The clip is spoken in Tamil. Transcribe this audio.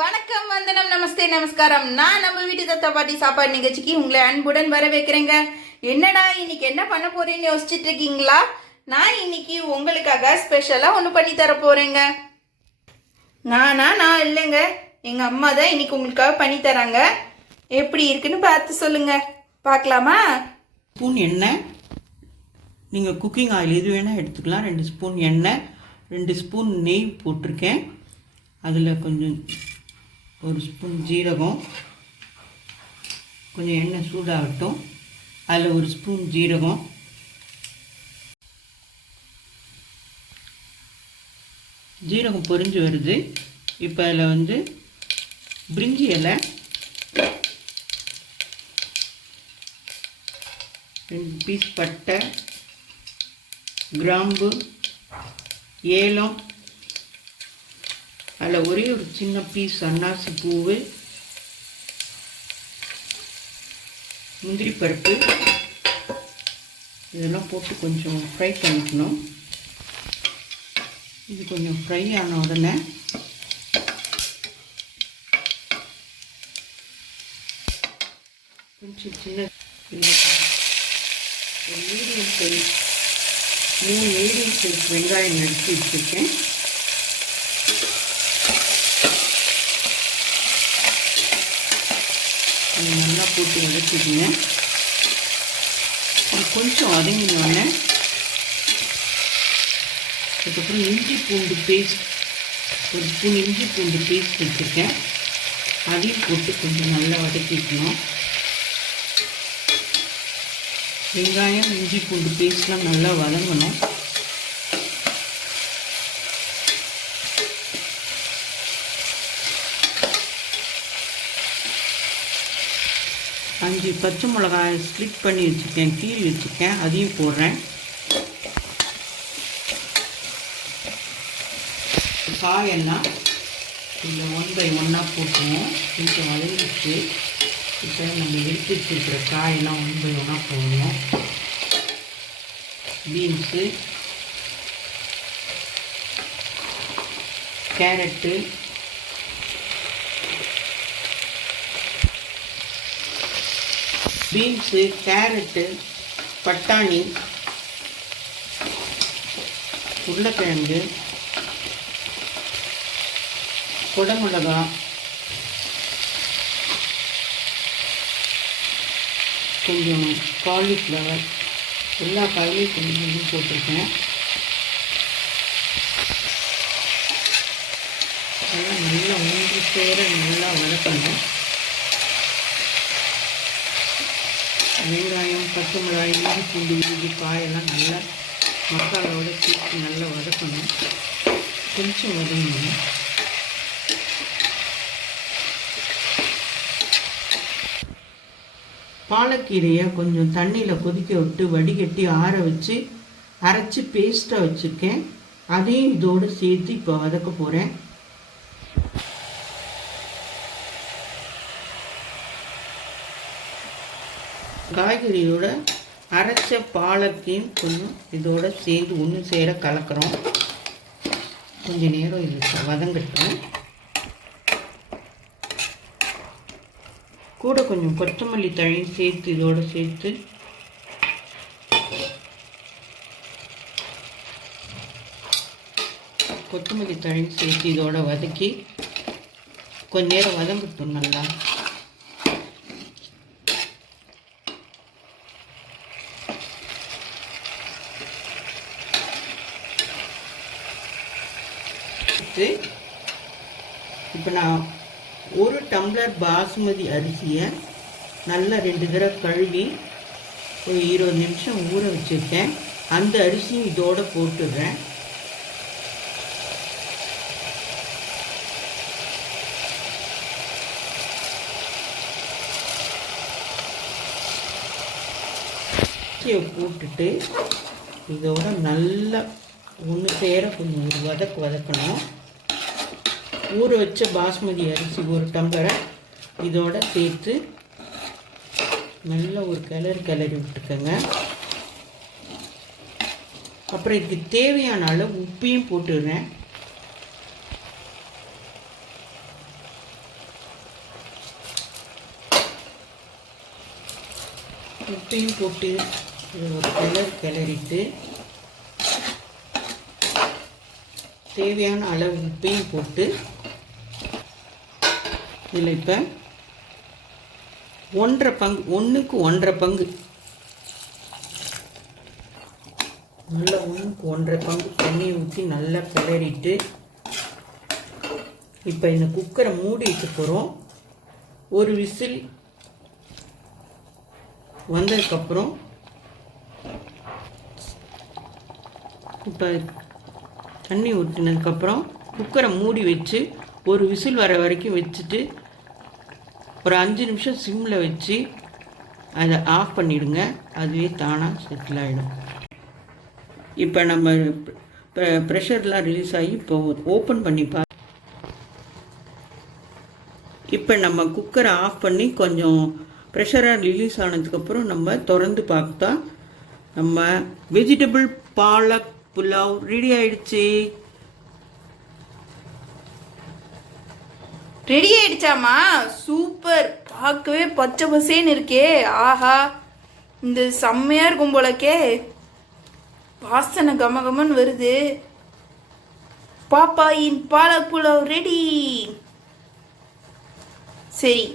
வணக்கம், வந்தனம், நமஸ்தே, நமஸ்காரம். நான் நம்ம வீட்டு தத்தா பாட்டி சாப்பாடு நிகழ்ச்சிக்கு உங்களை அன்புடன் வர வைக்கிறேங்க. என்னடா இன்னைக்கு என்ன பண்ண போறேன்னு யோசிச்சுட்டு இருக்கீங்களா? நான் இன்னைக்கு உங்களுக்காக ஸ்பெஷலா ஒன்று பண்ணி தர போறேங்க. நான் இல்லைங்க, எங்க அம்மா தான் இன்னைக்கு உங்களுக்காக பண்ணி தராங்க. எப்படி இருக்குன்னு பார்த்து சொல்லுங்க. பார்க்கலாமா? ஸ்பூன் எண்ணெய், நீங்கள் குக்கிங் ஆயில் எது வேணால் எடுத்துக்கலாம். 2 ஸ்பூன் எண்ணெய், 2 ஸ்பூன் நெய் போட்டிருக்கேன். அதில் கொஞ்சம் 1 ஸ்பூன் ஜீரகம், கொஞ்சம் எண்ணெய் சூடாகட்டும். அதில் 1 ஸ்பூன் ஜீரகம், ஜீரகம் பொரிஞ்சு வருது. இப்போ அதில் பிரிஞ்சி இலை, 2 பீஸ் பட்டை, கிராம்பு, ஏலம், அதில் ஒரே ஒரு சின்ன பீஸ் அன்னாசி பூவு, முந்திரி பருப்பு, இதெல்லாம் போட்டு கொஞ்சம் ஃப்ரை பண்ணிக்கணும். இது கொஞ்சம் ஃப்ரை ஆன உடனே கொஞ்சம் சின்ன ஒரு மீடியம் சைஸ் 3 மீடியம் சைஸ் வெங்காயம் நறுக்கி வச்சுருக்கேன். நல்லா போட்டு வதக்கிடுங்க. கொஞ்சம் வதங்கினோடனே அதுக்கப்புறம் இஞ்சி பூண்டு பேஸ்ட், 1 ஸ்பூன் இஞ்சி பூண்டு பேஸ்ட் வச்சுருக்கேன். அதையும் போட்டு கொஞ்சம் நல்லா வதக்கிக்கணும். வெங்காயம் இஞ்சி பூண்டு பேஸ்ட்லாம் நல்லா வதங்கணும். அஞ்சு பச்சை மிளகாய் ஸ்ப்ளிட் பண்ணி வச்சுருக்கேன், கீழ் வச்சுருக்கேன், அதையும் போடுறேன். காயெல்லாம் இதில் 1 by 1 போட்டுருவோம். கொஞ்சம் வதங்கிச்சு. இப்போ நம்ம எடுத்து வச்சுருக்கிற காயெல்லாம் 1 by 1 போடுவோம். பீன்ஸு, கேரட்டு, பீன்ஸு, கேரட்டு, பட்டாணி, உருளைக்கிழங்கு, குடமிளகா, கொஞ்சம் காலிஃப்ளவர், எல்லா காயிலையும் கொஞ்சம் கொஞ்சம் போட்டிருக்கேன். அதெல்லாம் நல்லா ஒன்று சேர நல்லா வதக்கணும். வெங்காயம், பச்சை மிளகாய், இஞ்சி பூண்டு விழுது, காயெல்லாம் நல்லா மசாலாவோட சேர்த்து நல்லா வதக்கணும். கொஞ்சம் வதங்கணும். பாலக்கீரையை கொஞ்சம் தண்ணியில் கொதிக்க விட்டு வடிகட்டி ஆற வச்சு அரைச்சி பேஸ்ட்டாக வச்சுருக்கேன். அதையும் இதோடு சேர்த்து இப்போ வதக்க போகிறேன். காய்கறியோட அரைச்ச பாலக்கையும் கொஞ்சம் இதோட சேர்ந்து ஒன்று சேர கலக்கிறோம். கொஞ்சம் நேரம் இது வதங்கட்டும். கூட கொஞ்சம் கொத்தமல்லி தழையும் சேர்த்து இதோட சேர்த்து கொத்தமல்லி தழையும் சேர்த்து இதோட வதக்கி கொஞ்ச நேரம் வதங்கட்டும். நல்லா இப்போ நான் 1 டம்ளர் பாசுமதி அரிசியை நல்லா 2 தடவை கழுவி ஒரு 20 நிமிஷம் ஊற வச்சுருக்கேன். அந்த அரிசியும் இதோடு போட்டுடுறேன். அரிசியை போட்டுட்டு இதோட நல்லா ஒன்று சேர கொஞ்சம் ஒரு வதக்கணும். ஊற வச்ச பாஸ்மதி அரிசி 1 டம்ளரை இதோட சேர்த்து நல்லா ஒரு கிளறி விட்டுக்கோங்க. அப்புறம் இதுக்கு தேவையான அளவு உப்பையும் போட்டுடுறேன். உப்பையும் போட்டு இது ஒரு கிளறிட்டு தேவையான அளவு உப்பையும் போட்டு இதில் இப்போ 1.5 பங்கு 1க்கு 1.5 பங்கு நல்லா 1க்கு 1.5 பங்கு தண்ணியை ஊற்றி நல்லா கிளறிட்டு இப்போ இந்த குக்கரை மூடி வைக்க போகிறோம். ஒரு விசில் வந்ததுக்கப்புறம் இப்போ தண்ணி ஊற்றினதுக்கப்புறம் குக்கரை மூடி வச்சு ஒரு விசில் வர வரைக்கும் வச்சுட்டு ஒரு 5 நிமிஷம் சிம்மில் வச்சு அதை ஆஃப் பண்ணிவிடுங்க. அதுவே தானாக செட்டில் ஆகிடும். இப்போ நம்ம ப்ரெஷர்லாம் ரிலீஸ் ஆகி இப்போ ஓப்பன் பண்ணி இப்போ நம்ம குக்கரை ஆஃப் பண்ணி கொஞ்சம் ப்ரெஷராக ரிலீஸ் ஆனதுக்கப்புறம் நம்ம திறந்து பார்த்தா நம்ம வெஜிடபிள் பாலக் புலாவ் ரெடி ஆயிடுச்சு. ரெடி ஆயிடுச்சாமா? சூப்பர். பார்க்கவே பச்சை பசேன்னு இருக்கே. ஆஹா, இந்த செம்மையா இருக்கும் போலக்கே. வாசனை கமகமன்னு வருது. பாப்பாயின் பாலக் புலாவ் ரெடி. சரி,